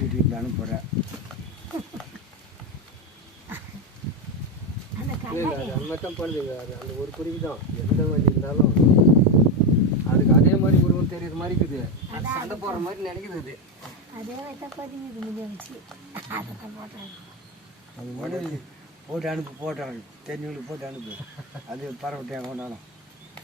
யூடியூப்ல அனுப்புகிறேன். அது மட்டும் பண்ணுது. அந்த ஒரு குருவி தான் எந்த வண்டி இருந்தாலும் அதுக்கு அதே மாதிரி உருவம் தெரியுற மாதிரி இருக்குது. அது சண்டை போடுற மாதிரி நினைக்குது. அது அதே வைத்தா பதினஞ்சு முடிஞ்சு அதை போட்டாங்க. அது போட்டு அனுப்பு, போட்டாங்க தெரிஞ்சவங்களுக்கு போட்டு அனுப்பு. அது பரவட்டையாக கொண்டாலும்